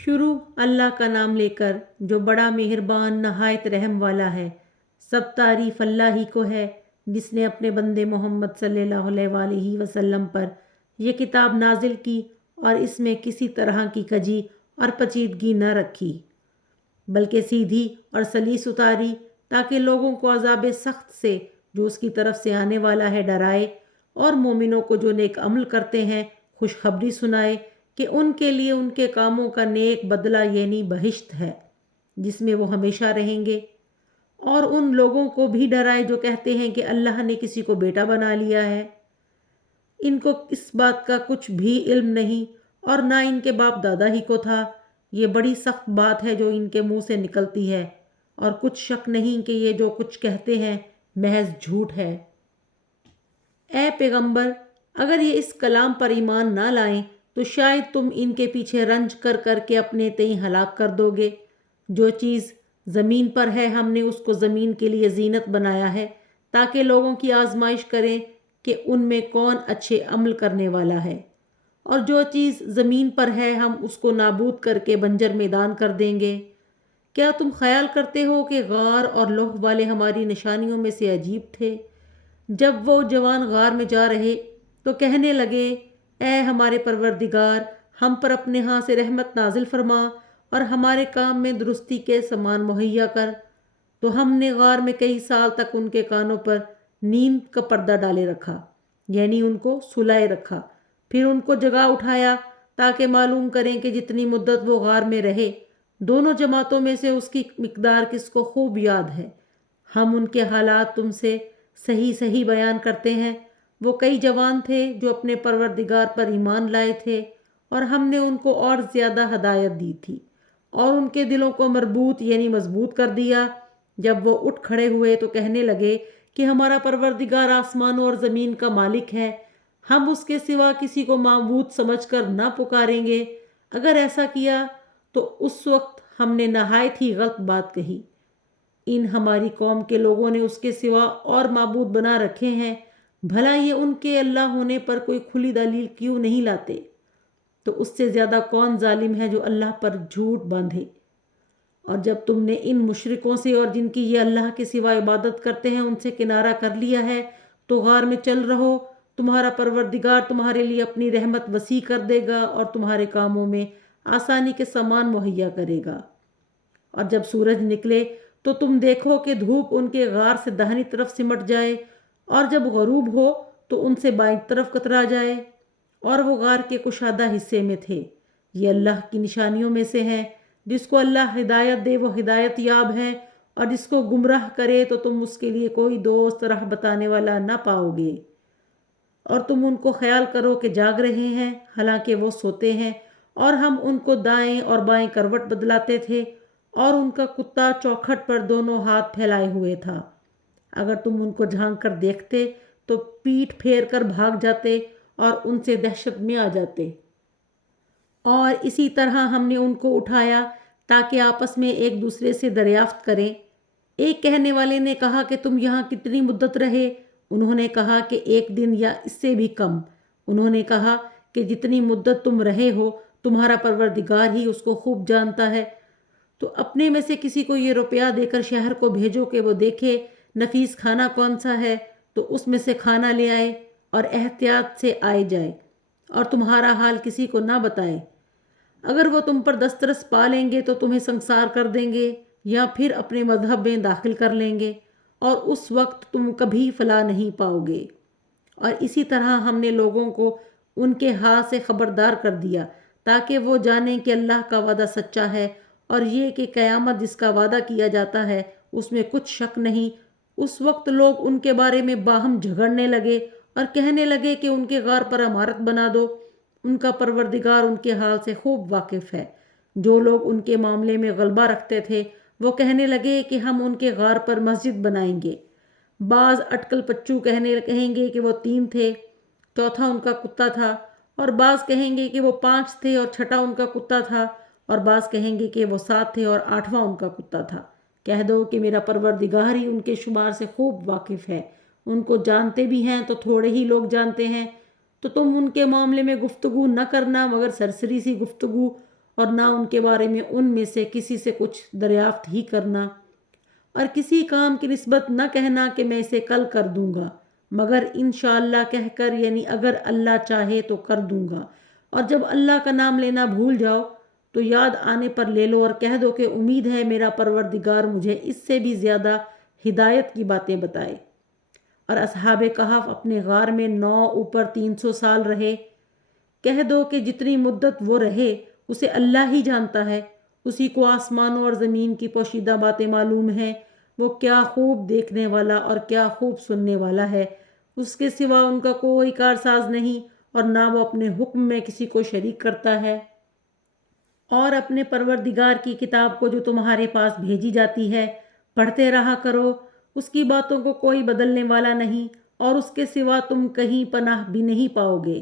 شروع اللہ کا نام لے کر جو بڑا مہربان نہایت رحم والا ہے۔ سب تعریف اللہ ہی کو ہے جس نے اپنے بندے محمد صلی اللہ علیہ وآلہ وسلم پر یہ کتاب نازل کی اور اس میں کسی طرح کی کجی اور پیچیدگی نہ رکھی بلکہ سیدھی اور سلیس اتاری تاکہ لوگوں کو عذاب سخت سے جو اس کی طرف سے آنے والا ہے ڈرائے، اور مومنوں کو جو نیک عمل کرتے ہیں خوشخبری سنائے کہ ان کے لیے ان کے کاموں کا نیک بدلہ یعنی بہشت ہے جس میں وہ ہمیشہ رہیں گے، اور ان لوگوں کو بھی ڈرائے جو کہتے ہیں کہ اللہ نے کسی کو بیٹا بنا لیا ہے۔ ان کو اس بات کا کچھ بھی علم نہیں اور نہ ان کے باپ دادا ہی کو تھا۔ یہ بڑی سخت بات ہے جو ان کے منہ سے نکلتی ہے، اور کچھ شک نہیں کہ یہ جو کچھ کہتے ہیں محض جھوٹ ہے۔ اے پیغمبر، اگر یہ اس کلام پر ایمان نہ لائیں تو شاید تم ان کے پیچھے رنج کر کر کے اپنے تئیں ہلاک کر دو گے۔ جو چیز زمین پر ہے ہم نے اس کو زمین کے لیے زینت بنایا ہے تاکہ لوگوں کی آزمائش کریں کہ ان میں کون اچھے عمل کرنے والا ہے، اور جو چیز زمین پر ہے ہم اس کو نابود کر کے بنجر میدان کر دیں گے۔ کیا تم خیال کرتے ہو کہ غار اور لوح والے ہماری نشانیوں میں سے عجیب تھے؟ جب وہ جوان غار میں جا رہے تو کہنے لگے، اے ہمارے پروردگار، ہم پر اپنے ہاں سے رحمت نازل فرما اور ہمارے کام میں درستی کے سامان مہیا کر۔ تو ہم نے غار میں کئی سال تک ان کے کانوں پر نیند کا پردہ ڈالے رکھا، یعنی ان کو سلائے رکھا، پھر ان کو جگا اٹھایا تاکہ معلوم کریں کہ جتنی مدت وہ غار میں رہے دونوں جماعتوں میں سے اس کی مقدار کس کو خوب یاد ہے۔ ہم ان کے حالات تم سے صحیح صحیح بیان کرتے ہیں۔ وہ کئی جوان تھے جو اپنے پروردگار پر ایمان لائے تھے، اور ہم نے ان کو اور زیادہ ہدایت دی تھی اور ان کے دلوں کو مربوط یعنی مضبوط کر دیا۔ جب وہ اٹھ کھڑے ہوئے تو کہنے لگے کہ ہمارا پروردگار آسمانوں اور زمین کا مالک ہے، ہم اس کے سوا کسی کو معبود سمجھ کر نہ پکاریں گے۔ اگر ایسا کیا تو اس وقت ہم نے نہایت ہی غلط بات کہی۔ ان ہماری قوم کے لوگوں نے اس کے سوا اور معبود بنا رکھے ہیں، بھلا یہ ان کے اللہ ہونے پر کوئی کھلی دلیل کیوں نہیں لاتے؟ تو اس سے زیادہ کون ظالم ہے جو اللہ پر جھوٹ باندھے؟ اور جب تم نے ان مشرکوں سے اور جن کی یہ اللہ کے سوا عبادت کرتے ہیں ان سے کنارہ کر لیا ہے تو غار میں چل رہو، تمہارا پروردگار تمہارے لیے اپنی رحمت وسیع کر دے گا اور تمہارے کاموں میں آسانی کے سامان مہیا کرے گا۔ اور جب سورج نکلے تو تم دیکھو کہ دھوپ ان کے غار سے داہنی طرف سمٹ جائے، اور جب غروب ہو تو ان سے بائیں طرف کترا جائے، اور وہ غار کے کشادہ حصے میں تھے۔ یہ اللہ کی نشانیوں میں سے ہیں، جس کو اللہ ہدایت دے وہ ہدایت یاب ہے، اور جس کو گمراہ کرے تو تم اس کے لیے کوئی دوست راہ بتانے والا نہ پاؤ گے۔ اور تم ان کو خیال کرو کہ جاگ رہے ہیں حالانکہ وہ سوتے ہیں، اور ہم ان کو دائیں اور بائیں کروٹ بدلاتے تھے، اور ان کا کتا چوکھٹ پر دونوں ہاتھ پھیلائے ہوئے تھا۔ اگر تم ان کو جھانک کر دیکھتے تو پیٹھ پھیر کر بھاگ جاتے اور ان سے دہشت میں آ جاتے۔ اور اسی طرح ہم نے ان کو اٹھایا تاکہ آپس میں ایک دوسرے سے دریافت کریں۔ ایک کہنے والے نے کہا کہ تم یہاں کتنی مدت رہے؟ انہوں نے کہا کہ 1 دن یا اس سے بھی کم۔ انہوں نے کہا کہ جتنی مدت تم رہے ہو تمہارا پروردگار ہی اس کو خوب جانتا ہے۔ تو اپنے میں سے کسی کو یہ روپیہ دے کر شہر کو بھیجو کہ وہ دیکھے نفیس کھانا کون سا ہے تو اس میں سے کھانا لے آئے اور احتیاط سے آئے جائے، اور تمہارا حال کسی کو نہ بتائے۔ اگر وہ تم پر دسترس پا لیں گے تو تمہیں سنسار کر دیں گے یا پھر اپنے مذہب میں داخل کر لیں گے، اور اس وقت تم کبھی فلاح نہیں پاؤ گے۔ اور اسی طرح ہم نے لوگوں کو ان کے ہاتھ سے خبردار کر دیا تاکہ وہ جانیں کہ اللہ کا وعدہ سچا ہے، اور یہ کہ قیامت جس کا وعدہ کیا جاتا ہے اس میں کچھ شک نہیں۔ اس وقت لوگ ان کے بارے میں باہم جھگڑنے لگے اور کہنے لگے کہ ان کے غار پر عمارت بنا دو۔ ان کا پروردگار ان کے حال سے خوب واقف ہے۔ جو لوگ ان کے معاملے میں غلبہ رکھتے تھے وہ کہنے لگے کہ ہم ان کے غار پر مسجد بنائیں گے۔ بعض اٹکل پچو کہیں گے کہ وہ 3 تھے، چوتھا ان کا کتا تھا، اور بعض کہیں گے کہ وہ 5 تھے اور چھٹا ان کا کتا تھا، اور بعض کہیں گے کہ وہ 7 تھے اور 8واں ان کا کتا تھا۔ کہہ دو کہ میرا پروردگار ہی ان کے شمار سے خوب واقف ہے، ان کو جانتے بھی ہیں تو تھوڑے ہی لوگ جانتے ہیں۔ تو تم ان کے معاملے میں گفتگو نہ کرنا مگر سرسری سی گفتگو، اور نہ ان کے بارے میں ان میں سے کسی سے کچھ دریافت ہی کرنا، اور کسی کام کی نسبت نہ کہنا کہ میں اسے کل کر دوں گا، مگر انشاءاللہ کہہ کر، یعنی اگر اللہ چاہے تو کر دوں گا، اور جب اللہ کا نام لینا بھول جاؤ تو یاد آنے پر لے لو اور کہہ دو کہ امید ہے میرا پروردگار مجھے اس سے بھی زیادہ ہدایت کی باتیں بتائے۔ اور اصحاب کہف اپنے غار میں 9 اوپر 300 سال رہے۔ کہہ دو کہ جتنی مدت وہ رہے اسے اللہ ہی جانتا ہے، اسی کو آسمانوں اور زمین کی پوشیدہ باتیں معلوم ہیں، وہ کیا خوب دیکھنے والا اور کیا خوب سننے والا ہے، اس کے سوا ان کا کوئی کارساز نہیں، اور نہ وہ اپنے حکم میں کسی کو شریک کرتا ہے۔ اور اپنے پروردگار کی کتاب کو جو تمہارے پاس بھیجی جاتی ہے پڑھتے رہا کرو، اس کی باتوں کو کوئی بدلنے والا نہیں، اور اس کے سوا تم کہیں پناہ بھی نہیں پاؤ گے۔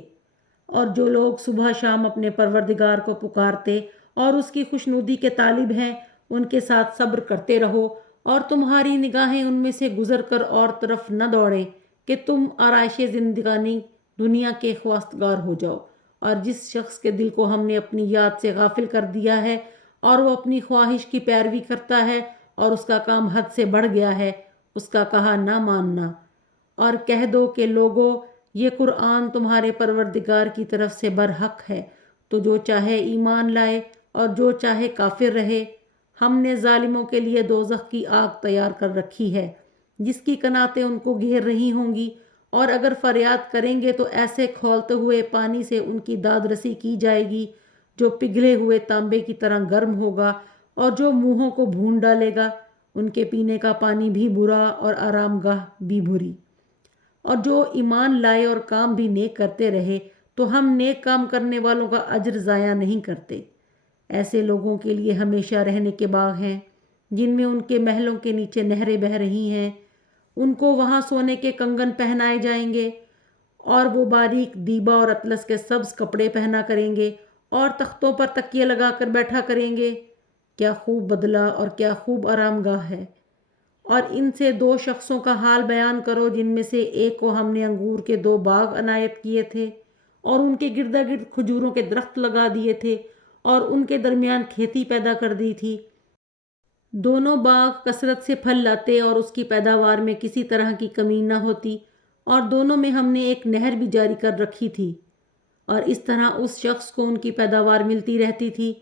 اور جو لوگ صبح شام اپنے پروردگار کو پکارتے اور اس کی خوشنودی کے طالب ہیں، ان کے ساتھ صبر کرتے رہو، اور تمہاری نگاہیں ان میں سے گزر کر اور طرف نہ دوڑیں کہ تم آرائش زندگانی دنیا کے خواستگار ہو جاؤ۔ اور جس شخص کے دل کو ہم نے اپنی یاد سے غافل کر دیا ہے اور وہ اپنی خواہش کی پیروی کرتا ہے اور اس کا کام حد سے بڑھ گیا ہے، اس کا کہا نہ ماننا۔ اور کہہ دو کہ لوگو، یہ قرآن تمہارے پروردگار کی طرف سے برحق ہے، تو جو چاہے ایمان لائے اور جو چاہے کافر رہے۔ ہم نے ظالموں کے لیے دوزخ کی آگ تیار کر رکھی ہے، جس کی کناتیں ان کو گھیر رہی ہوں گی، اور اگر فریاد کریں گے تو ایسے کھولتے ہوئے پانی سے ان کی داد رسی کی جائے گی جو پگھلے ہوئے تانبے کی طرح گرم ہوگا، اور جو منہوں کو بھون ڈالے گا۔ ان کے پینے کا پانی بھی برا اور آرام گاہ بھی بری۔ اور جو ایمان لائے اور کام بھی نیک کرتے رہے تو ہم نیک کام کرنے والوں کا اجر ضائع نہیں کرتے۔ ایسے لوگوں کے لیے ہمیشہ رہنے کے باغ ہیں جن میں ان کے محلوں کے نیچے نہریں بہہ رہی ہیں، ان کو وہاں سونے کے کنگن پہنائے جائیں گے، اور وہ باریک دیبا اور اطلس کے سبز کپڑے پہنا کریں گے، اور تختوں پر تکیے لگا کر بیٹھا کریں گے۔ کیا خوب بدلہ اور کیا خوب آرام گاہ ہے۔ اور ان سے 2 شخصوں کا حال بیان کرو جن میں سے ایک کو ہم نے انگور کے 2 باغ عنایت کیے تھے اور ان کے گرد گرد کھجوروں کے درخت لگا دیے تھے اور ان کے درمیان کھیتی پیدا کر دی تھی۔ دونوں باغ کثرت سے پھل لاتے اور اس کی پیداوار میں کسی طرح کی کمی نہ ہوتی، اور دونوں میں ہم نے ایک نہر بھی جاری کر رکھی تھی، اور اس طرح اس شخص کو ان کی پیداوار ملتی رہتی تھی۔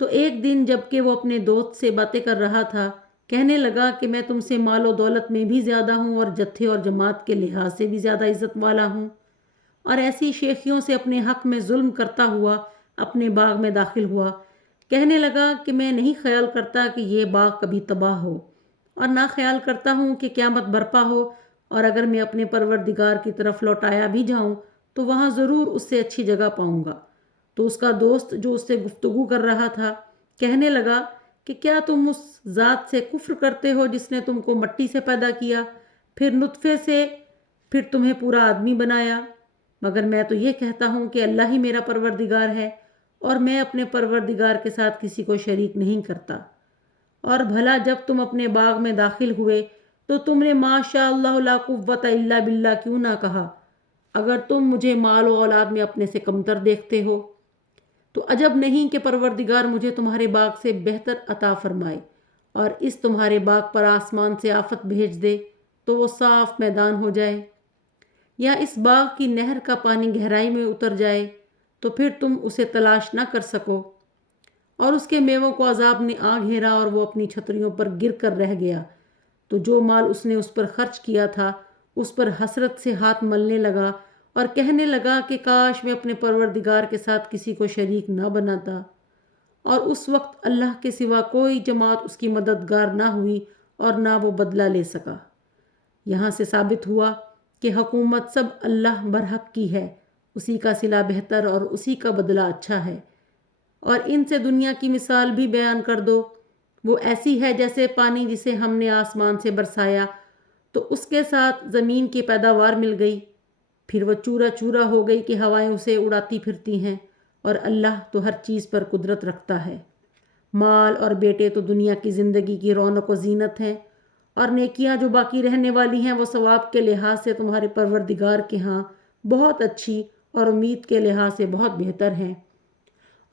تو ایک دن جب کہ وہ اپنے دوست سے باتیں کر رہا تھا، کہنے لگا کہ میں تم سے مال و دولت میں بھی زیادہ ہوں اور جتھے اور جماعت کے لحاظ سے بھی زیادہ عزت والا ہوں، اور ایسی شیخیوں سے اپنے حق میں ظلم کرتا ہوا اپنے باغ میں داخل ہوا۔ کہنے لگا کہ میں نہیں خیال کرتا کہ یہ باغ کبھی تباہ ہو، اور نہ خیال کرتا ہوں کہ قیامت برپا ہو، اور اگر میں اپنے پروردگار کی طرف لوٹایا بھی جاؤں تو وہاں ضرور اس سے اچھی جگہ پاؤں گا۔ تو اس کا دوست جو اس سے گفتگو کر رہا تھا کہنے لگا کہ کیا تم اس ذات سے کفر کرتے ہو جس نے تم کو مٹی سے پیدا کیا، پھر نطفے سے، پھر تمہیں پورا آدمی بنایا؟ مگر میں تو یہ کہتا ہوں کہ اللہ ہی میرا پروردگار ہے، اور میں اپنے پروردگار کے ساتھ کسی کو شریک نہیں کرتا۔ اور بھلا جب تم اپنے باغ میں داخل ہوئے تو تم نے ما شاء اللہ لا قوت الا باللہ کیوں نہ کہا؟ اگر تم مجھے مال و اولاد میں اپنے سے کمتر دیکھتے ہو تو عجب نہیں کہ پروردگار مجھے تمہارے باغ سے بہتر عطا فرمائے، اور اس تمہارے باغ پر آسمان سے آفت بھیج دے تو وہ صاف میدان ہو جائے، یا اس باغ کی نہر کا پانی گہرائی میں اتر جائے تو پھر تم اسے تلاش نہ کر سکو، اور اس کے میووں کو عذاب نے آ گھیرا اور وہ اپنی چھتریوں پر گر کر رہ گیا، تو جو مال اس نے اس پر خرچ کیا تھا اس پر حسرت سے ہاتھ ملنے لگا اور کہنے لگا کہ کاش میں اپنے پروردگار کے ساتھ کسی کو شریک نہ بناتا۔ اور اس وقت اللہ کے سوا کوئی جماعت اس کی مددگار نہ ہوئی اور نہ وہ بدلہ لے سکا۔ یہاں سے ثابت ہوا کہ حکومت سب اللہ برحق کی ہے، اسی کا صلہ بہتر اور اسی کا بدلہ اچھا ہے۔ اور ان سے دنیا کی مثال بھی بیان کر دو، وہ ایسی ہے جیسے پانی جسے ہم نے آسمان سے برسایا تو اس کے ساتھ زمین کی پیداوار مل گئی، پھر وہ چورا چورا ہو گئی کہ ہوائیں اسے اڑاتی پھرتی ہیں، اور اللہ تو ہر چیز پر قدرت رکھتا ہے۔ مال اور بیٹے تو دنیا کی زندگی کی رونق و زینت ہیں، اور نیکیاں جو باقی رہنے والی ہیں وہ ثواب کے لحاظ سے تمہارے پروردگار کے ہاں بہت اچھی اور امید کے لحاظ سے بہت بہتر ہیں۔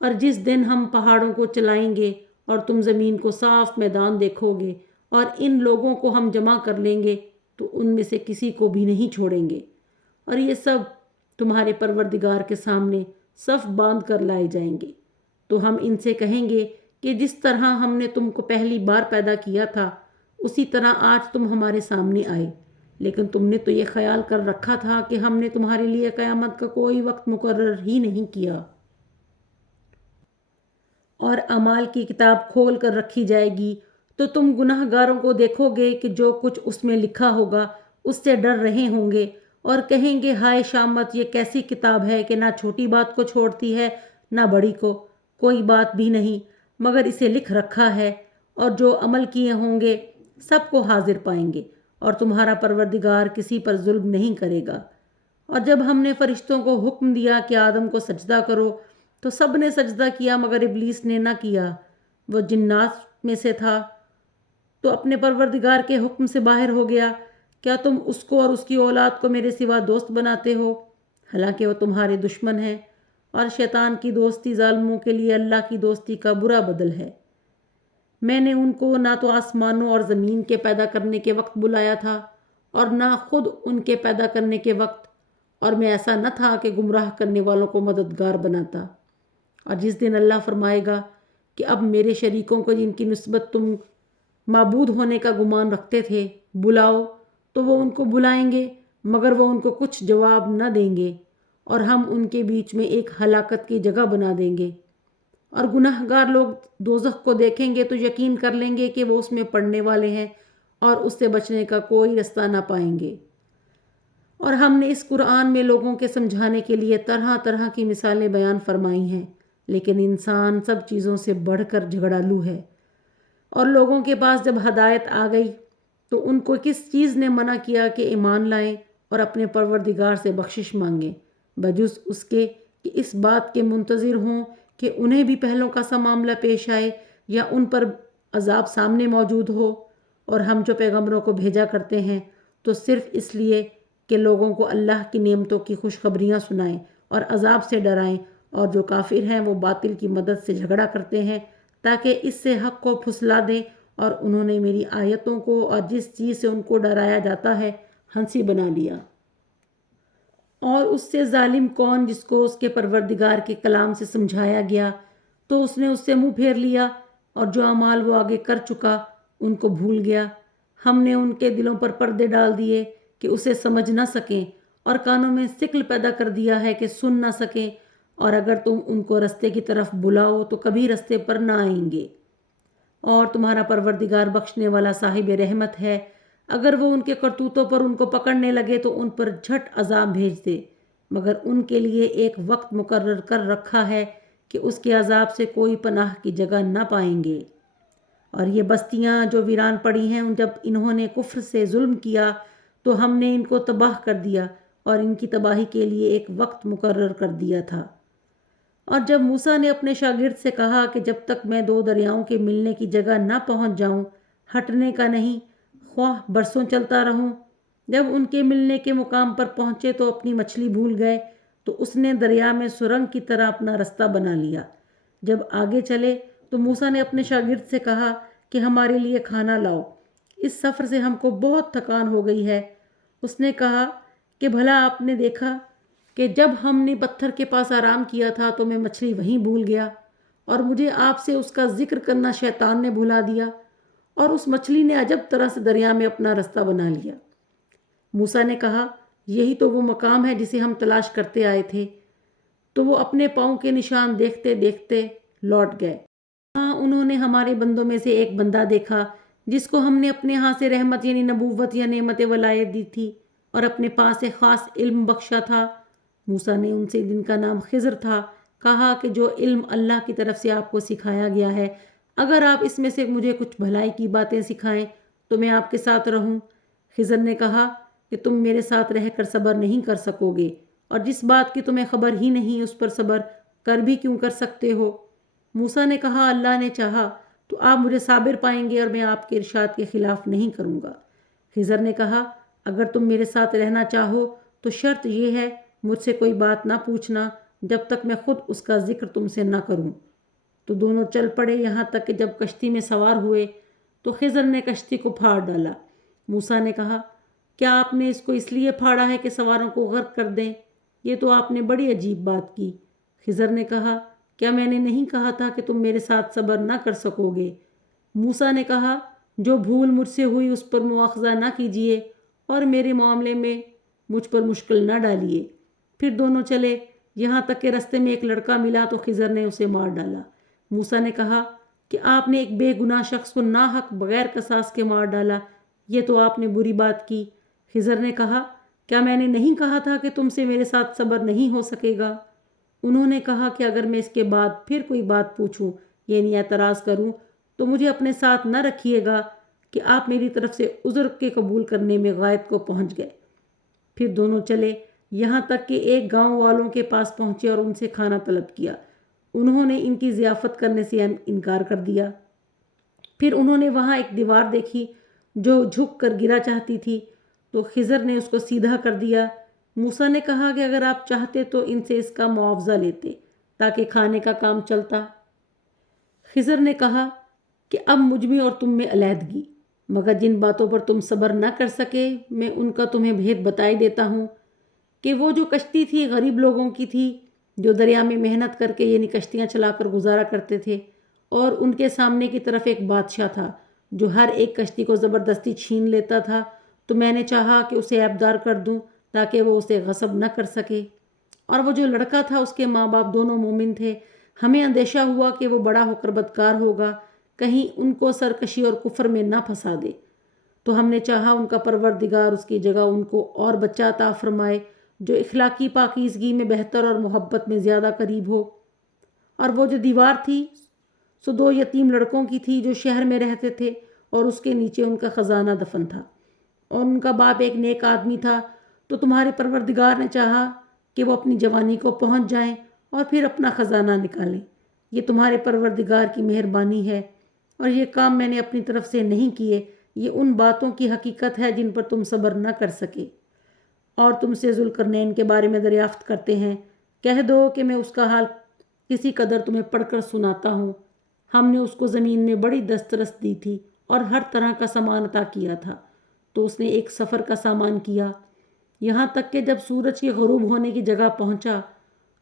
اور جس دن ہم پہاڑوں کو چلائیں گے اور تم زمین کو صاف میدان دیکھو گے اور ان لوگوں کو ہم جمع کر لیں گے تو ان میں سے کسی کو بھی نہیں چھوڑیں گے، اور یہ سب تمہارے پروردگار کے سامنے صف باندھ کر لائے جائیں گے۔ تو ہم ان سے کہیں گے کہ جس طرح ہم نے تم کو پہلی بار پیدا کیا تھا اسی طرح آج تم ہمارے سامنے آئے، لیکن تم نے تو یہ خیال کر رکھا تھا کہ ہم نے تمہارے لیے قیامت کا کوئی وقت مقرر ہی نہیں کیا۔ اور اعمال کی کتاب کھول کر رکھی جائے گی تو تم گناہ گاروں کو دیکھو گے کہ جو کچھ اس میں لکھا ہوگا اس سے ڈر رہے ہوں گے اور کہیں گے ہائے شامت، یہ کیسی کتاب ہے کہ نہ چھوٹی بات کو چھوڑتی ہے نہ بڑی کو، کوئی بات بھی نہیں مگر اسے لکھ رکھا ہے، اور جو عمل کیے ہوں گے سب کو حاضر پائیں گے، اور تمہارا پروردگار کسی پر ظلم نہیں کرے گا۔ اور جب ہم نے فرشتوں کو حکم دیا کہ آدم کو سجدہ کرو تو سب نے سجدہ کیا مگر ابلیس نے نہ کیا، وہ جنات میں سے تھا تو اپنے پروردگار کے حکم سے باہر ہو گیا۔ کیا تم اس کو اور اس کی اولاد کو میرے سوا دوست بناتے ہو، حالانکہ وہ تمہارے دشمن ہیں، اور شیطان کی دوستی ظالموں کے لیے اللہ کی دوستی کا برا بدل ہے۔ میں نے ان کو نہ تو آسمانوں اور زمین کے پیدا کرنے کے وقت بلایا تھا اور نہ خود ان کے پیدا کرنے کے وقت، اور میں ایسا نہ تھا کہ گمراہ کرنے والوں کو مددگار بناتا۔ اور جس دن اللہ فرمائے گا کہ اب میرے شریکوں کو جن کی نسبت تم معبود ہونے کا گمان رکھتے تھے بلاؤ، تو وہ ان کو بلائیں گے مگر وہ ان کو کچھ جواب نہ دیں گے، اور ہم ان کے بیچ میں ایک ہلاکت کی جگہ بنا دیں گے۔ اور گناہ گار لوگ دوزخ کو دیکھیں گے تو یقین کر لیں گے کہ وہ اس میں پڑنے والے ہیں اور اس سے بچنے کا کوئی رستہ نہ پائیں گے۔ اور ہم نے اس قرآن میں لوگوں کے سمجھانے کے لیے طرح طرح کی مثالیں بیان فرمائی ہیں، لیکن انسان سب چیزوں سے بڑھ کر جھگڑالو ہے۔ اور لوگوں کے پاس جب ہدایت آ گئی تو ان کو کس چیز نے منع کیا کہ ایمان لائیں اور اپنے پروردگار سے بخشش مانگیں، بجز اس کے کہ اس بات کے منتظر ہوں کہ انہیں بھی پہلوں کا سا معاملہ پیش آئے یا ان پر عذاب سامنے موجود ہو۔ اور ہم جو پیغمبروں کو بھیجا کرتے ہیں تو صرف اس لیے کہ لوگوں کو اللہ کی نعمتوں کی خوشخبریاں سنائیں اور عذاب سے ڈرائیں، اور جو کافر ہیں وہ باطل کی مدد سے جھگڑا کرتے ہیں تاکہ اس سے حق کو پھسلا دیں، اور انہوں نے میری آیتوں کو اور جس چیز سے ان کو ڈرایا جاتا ہے ہنسی بنا لیا۔ اور اس سے ظالم کون جس کو اس کے پروردگار کے کلام سے سمجھایا گیا تو اس نے اس سے منہ پھیر لیا، اور جو اعمال وہ آگے کر چکا ان کو بھول گیا۔ ہم نے ان کے دلوں پر پردے ڈال دیے کہ اسے سمجھ نہ سکیں، اور کانوں میں ثقل پیدا کر دیا ہے کہ سن نہ سکیں، اور اگر تم ان کو رستے کی طرف بلاؤ تو کبھی رستے پر نہ آئیں گے۔ اور تمہارا پروردگار بخشنے والا صاحب رحمت ہے، اگر وہ ان کے کرتوتوں پر ان کو پکڑنے لگے تو ان پر جھٹ عذاب بھیج دے، مگر ان کے لیے ایک وقت مقرر کر رکھا ہے کہ اس کے عذاب سے کوئی پناہ کی جگہ نہ پائیں گے۔ اور یہ بستیاں جو ویران پڑی ہیں جب انہوں نے کفر سے ظلم کیا تو ہم نے ان کو تباہ کر دیا اور ان کی تباہی کے لیے ایک وقت مقرر کر دیا تھا۔ اور جب موسیٰ نے اپنے شاگرد سے کہا کہ جب تک میں دو دریاؤں کے ملنے کی جگہ نہ پہنچ جاؤں ہٹنے کا نہیں، خواہ برسوں چلتا رہوں۔ جب ان کے ملنے کے مقام پر پہنچے تو اپنی مچھلی بھول گئے، تو اس نے دریا میں سرنگ کی طرح اپنا رستہ بنا لیا۔ جب آگے چلے تو موسیٰ نے اپنے شاگرد سے کہا کہ ہمارے لیے کھانا لاؤ، اس سفر سے ہم کو بہت تھکان ہو گئی ہے۔ اس نے کہا کہ بھلا آپ نے دیکھا کہ جب ہم نے پتھر کے پاس آرام کیا تھا تو میں مچھلی وہیں بھول گیا، اور مجھے آپ سے اس کا ذکر کرنا شیطان نے بھلا دیا، اور اس مچھلی نے عجب طرح سے دریا میں اپنا رستہ بنا لیا۔ موسیٰ نے کہا یہی تو وہ مقام ہے جسے ہم تلاش کرتے آئے تھے۔ تو وہ اپنے پاؤں کے نشان دیکھتے دیکھتے لوٹ گئے۔ ہاں، انہوں نے ہمارے بندوں میں سے ایک بندہ دیکھا جس کو ہم نے اپنے ہاں سے رحمت یعنی نبوت یا نعمت ولایت دی تھی اور اپنے پاس سے خاص علم بخشا تھا۔ موسیٰ نے ان سے جن کا نام خضر تھا کہا کہ جو علم اللہ کی طرف سے آپ کو سکھایا گیا ہے، اگر آپ اس میں سے مجھے کچھ بھلائی کی باتیں سکھائیں تو میں آپ کے ساتھ رہوں۔ خضر نے کہا کہ تم میرے ساتھ رہ کر صبر نہیں کر سکو گے، اور جس بات کی تمہیں خبر ہی نہیں اس پر صبر کر بھی کیوں کر سکتے ہو؟ موسیٰ نے کہا اللہ نے چاہا تو آپ مجھے صابر پائیں گے اور میں آپ کے ارشاد کے خلاف نہیں کروں گا۔ خضر نے کہا اگر تم میرے ساتھ رہنا چاہو تو شرط یہ ہے مجھ سے کوئی بات نہ پوچھنا جب تک میں خود اس کا ذکر تم سے نہ کروں۔ تو دونوں چل پڑے، یہاں تک کہ جب کشتی میں سوار ہوئے تو خضر نے کشتی کو پھاڑ ڈالا۔ موسیٰ نے کہا، کیا آپ نے اس کو اس لیے پھاڑا ہے کہ سواروں کو غرق کر دیں؟ یہ تو آپ نے بڑی عجیب بات کی۔ خضر نے کہا، کیا میں نے نہیں کہا تھا کہ تم میرے ساتھ صبر نہ کر سکو گے؟ موسیٰ نے کہا، جو بھول مجھ سے ہوئی اس پر مواخذہ نہ کیجیے اور میرے معاملے میں مجھ پر مشکل نہ ڈالیے۔ پھر دونوں چلے، یہاں تک کہ رستے میں ایک لڑکا ملا تو خضر نے اسے مار ڈالا۔ موسیٰ نے کہا کہ آپ نے ایک بے گناہ شخص کو ناحق بغیر قصاص کے مار ڈالا، یہ تو آپ نے بری بات کی۔ خضر نے کہا، کیا میں نے نہیں کہا تھا کہ تم سے میرے ساتھ صبر نہیں ہو سکے گا؟ انہوں نے کہا کہ اگر میں اس کے بعد پھر کوئی بات پوچھوں یعنی اعتراض کروں تو مجھے اپنے ساتھ نہ رکھیے گا کہ آپ میری طرف سے عذر کے قبول کرنے میں غایت کو پہنچ گئے۔ پھر دونوں چلے، یہاں تک کہ ایک گاؤں والوں کے پاس پہنچے اور ان سے کھانا طلب کیا۔ انہوں نے ان کی ضیافت کرنے سے انکار کر دیا۔ پھر انہوں نے وہاں ایک دیوار دیکھی جو جھک کر گرا چاہتی تھی تو خضر نے اس کو سیدھا کر دیا۔ موسیٰ نے کہا کہ اگر آپ چاہتے تو ان سے اس کا معاوضہ لیتے تاکہ کھانے کا کام چلتا۔ خضر نے کہا کہ اب مجھ میں اور تم میں علیحدگی، مگر جن باتوں پر تم صبر نہ کر سکے میں ان کا تمہیں بھید بتائی دیتا ہوں کہ وہ جو کشتی تھی غریب لوگوں کی تھی جو دریا میں محنت کر کے یعنی کشتیاں چلا کر گزارا کرتے تھے، اور ان کے سامنے کی طرف ایک بادشاہ تھا جو ہر ایک کشتی کو زبردستی چھین لیتا تھا، تو میں نے چاہا کہ اسے عیبدار کر دوں تاکہ وہ اسے غصب نہ کر سکے۔ اور وہ جو لڑکا تھا اس کے ماں باپ دونوں مومن تھے، ہمیں اندیشہ ہوا کہ وہ بڑا ہو کر بدکار ہوگا، کہیں ان کو سرکشی اور کفر میں نہ پھنسا دے، تو ہم نے چاہا ان کا پروردگار اس کی جگہ ان کو اور بچہ عطا فرمائے جو اخلاقی پاکیزگی میں بہتر اور محبت میں زیادہ قریب ہو۔ اور وہ جو دیوار تھی سو 2 یتیم لڑکوں کی تھی جو شہر میں رہتے تھے اور اس کے نیچے ان کا خزانہ دفن تھا، اور ان کا باپ ایک نیک آدمی تھا، تو تمہارے پروردگار نے چاہا کہ وہ اپنی جوانی کو پہنچ جائیں اور پھر اپنا خزانہ نکالیں۔ یہ تمہارے پروردگار کی مہربانی ہے، اور یہ کام میں نے اپنی طرف سے نہیں کیے، یہ ان باتوں کی حقیقت ہے جن پر تم صبر نہ کر سکے۔ اور تم سے ذوالقرنین کے بارے میں دریافت کرتے ہیں، کہہ دو کہ میں اس کا حال کسی قدر تمہیں پڑھ کر سناتا ہوں۔ ہم نے اس کو زمین میں بڑی دسترس دی تھی اور ہر طرح کا سامان عطا کیا تھا، تو اس نے ایک سفر کا سامان کیا، یہاں تک کہ جب سورج کے غروب ہونے کی جگہ پہنچا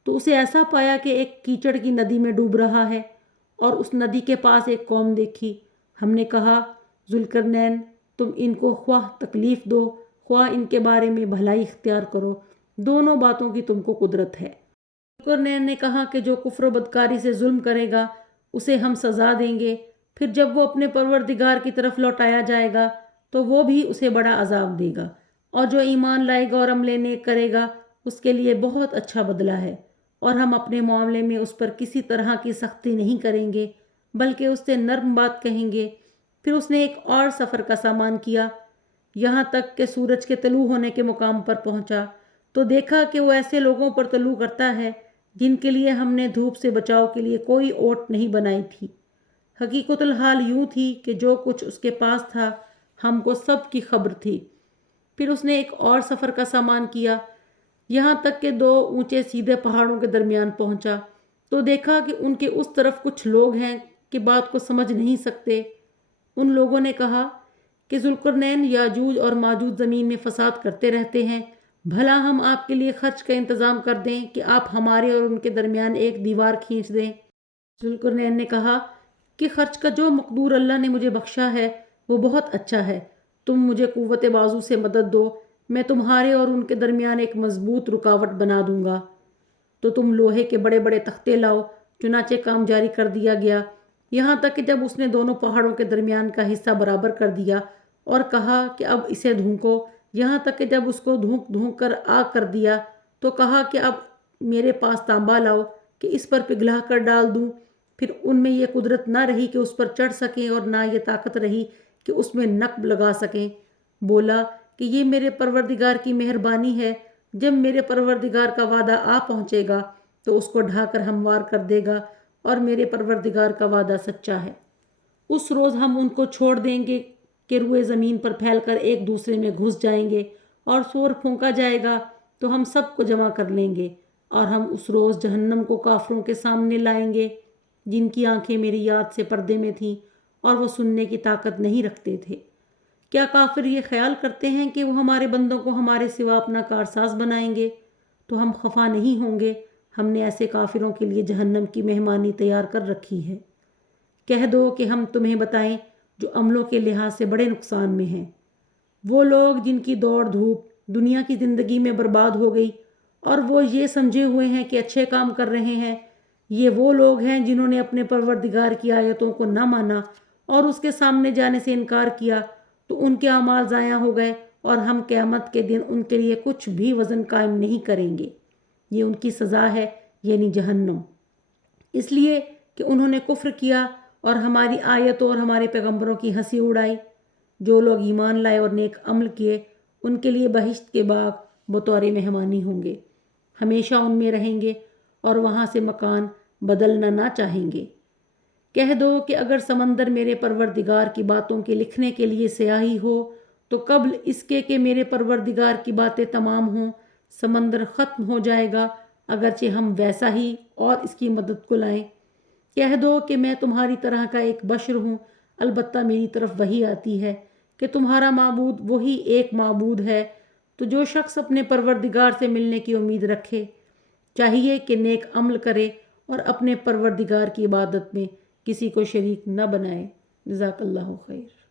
تو اسے ایسا پایا کہ ایک کیچڑ کی ندی میں ڈوب رہا ہے، اور اس ندی کے پاس ایک قوم دیکھی۔ ہم نے کہا، ذوالقرنین، تم ان کو خواہ تکلیف دو خواہ ان کے بارے میں بھلائی اختیار کرو، دونوں باتوں کی تم کو قدرت ہے۔ ذوالقرنین نے کہا کہ جو کفر و بدکاری سے ظلم کرے گا اسے ہم سزا دیں گے، پھر جب وہ اپنے پروردگار کی طرف لوٹایا جائے گا تو وہ بھی اسے بڑا عذاب دے گا، اور جو ایمان لائے گا اور عمل نیک کرے گا اس کے لیے بہت اچھا بدلہ ہے، اور ہم اپنے معاملے میں اس پر کسی طرح کی سختی نہیں کریں گے بلکہ اس سے نرم بات کہیں گے۔ پھر اس نے ایک اور سفر کا سامان کیا، یہاں تک کہ سورج کے طلوع ہونے کے مقام پر پہنچا تو دیکھا کہ وہ ایسے لوگوں پر طلوع کرتا ہے جن کے لیے ہم نے دھوپ سے بچاؤ کے لیے کوئی اوٹ نہیں بنائی تھی۔ حقیقت الحال یوں تھی کہ جو کچھ اس کے پاس تھا ہم کو سب کی خبر تھی۔ پھر اس نے ایک اور سفر کا سامان کیا، یہاں تک کہ 2 اونچے سیدھے پہاڑوں کے درمیان پہنچا تو دیکھا کہ ان کے اس طرف کچھ لوگ ہیں کہ بات کو سمجھ نہیں سکتے۔ ان لوگوں نے کہا کہ ذوالقرنین یاجوج اور ماجوج زمین میں فساد کرتے رہتے ہیں، بھلا ہم آپ کے لیے خرچ کا انتظام کر دیں کہ آپ ہمارے اور ان کے درمیان ایک دیوار کھینچ دیں۔ ذوالقرنین نے کہا کہ خرچ کا جو مقدور اللہ نے مجھے بخشا ہے وہ بہت اچھا ہے، تم مجھے قوت بازو سے مدد دو، میں تمہارے اور ان کے درمیان ایک مضبوط رکاوٹ بنا دوں گا۔ تو تم لوہے کے بڑے بڑے تختے لاؤ۔ چنانچہ کام جاری کر دیا گیا، یہاں تک کہ جب اس نے دونوں پہاڑوں کے درمیان کا حصہ برابر کر دیا اور کہا کہ اب اسے دھونکو، یہاں تک کہ جب اس کو دھونک کر آگ کر دیا تو کہا کہ اب میرے پاس تانبا لاؤ کہ اس پر پگھلا کر ڈال دوں۔ پھر ان میں یہ قدرت نہ رہی کہ اس پر چڑھ سکیں اور نہ یہ طاقت رہی کہ اس میں نقب لگا سکیں۔ بولا کہ یہ میرے پروردگار کی مہربانی ہے، جب میرے پروردگار کا وعدہ آ پہنچے گا تو اس کو ڈھا کر ہموار کر دے گا، اور میرے پروردگار کا وعدہ سچا ہے۔ اس روز ہم ان کو چھوڑ دیں گے کہ روئے زمین پر پھیل کر ایک دوسرے میں گھس جائیں گے، اور شور پھونکا جائے گا تو ہم سب کو جمع کر لیں گے۔ اور ہم اس روز جہنم کو کافروں کے سامنے لائیں گے جن کی آنکھیں میری یاد سے پردے میں تھیں اور وہ سننے کی طاقت نہیں رکھتے تھے۔ کیا کافر یہ خیال کرتے ہیں کہ وہ ہمارے بندوں کو ہمارے سوا اپنا کارساز بنائیں گے؟ تو ہم خفا نہیں ہوں گے، ہم نے ایسے کافروں کے لیے جہنم کی مہمانی تیار کر رکھی ہے۔ کہہ دو کہ ہم تمہیں بتائیں جو عملوں کے لحاظ سے بڑے نقصان میں ہیں۔ وہ لوگ جن کی دوڑ دھوپ دنیا کی زندگی میں برباد ہو گئی اور وہ یہ سمجھے ہوئے ہیں کہ اچھے کام کر رہے ہیں، یہ وہ لوگ ہیں جنہوں نے اپنے پروردگار کی آیتوں کو نہ مانا اور اس کے سامنے جانے سے انکار کیا، تو ان کے اعمال ضائع ہو گئے اور ہم قیامت کے دن ان کے لیے کچھ بھی وزن قائم نہیں کریں گے۔ یہ ان کی سزا ہے، یعنی جہنم، اس لیے کہ انہوں نے کفر کیا اور ہماری آیتوں اور ہمارے پیغمبروں کی ہنسی اڑائی۔ جو لوگ ایمان لائے اور نیک عمل کیے ان کے لیے بہشت کے باغ بطور مہمانی ہوں گے، ہمیشہ ان میں رہیں گے اور وہاں سے مکان بدلنا نہ چاہیں گے۔ کہہ دو کہ اگر سمندر میرے پروردگار کی باتوں کے لکھنے کے لیے سیاہی ہو تو قبل اس کے کہ میرے پروردگار کی باتیں تمام ہوں سمندر ختم ہو جائے گا، اگرچہ ہم ویسا ہی اور اس کی مدد کو لائیں۔ کہہ دو کہ میں تمہاری طرح کا ایک بشر ہوں، البتہ میری طرف وحی آتی ہے کہ تمہارا معبود وہی ایک معبود ہے، تو جو شخص اپنے پروردگار سے ملنے کی امید رکھے چاہیے کہ نیک عمل کرے اور اپنے پروردگار کی عبادت میں کسی کو شریک نہ بنائے۔ جزاک اللہ خیر۔